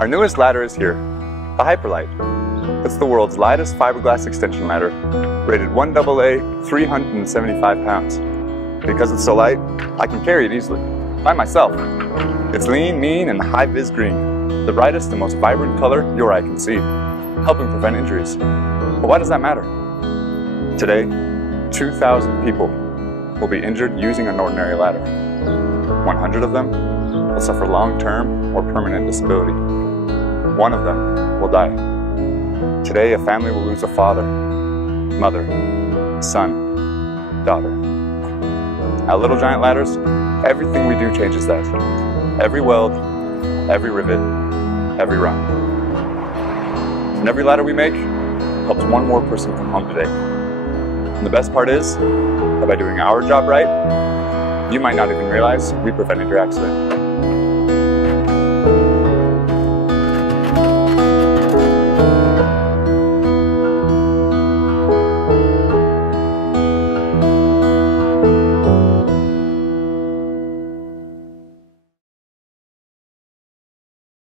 Our newest ladder is here, the HyperLite. It's the world's lightest fiberglass extension ladder, rated 1AA, 375 pounds. Because it's so light, I can carry it easily, by myself. It's lean, mean, and hi-viz green, the brightest and most vibrant color your eye can see, helping prevent injuries. But why does that matter? Today, 2,000 people will be injured using an ordinary ladder. 100 of them will suffer long-term or permanent disability. 1 of them will die. Today, a family will lose a father, mother, son, daughter. At Little Giant Ladders, everything we do changes that. Every weld, every rivet, every rung. And every ladder we make helps 1 more person come home today. And the best part is that by doing our job right, you might not even realize we prevented your accident.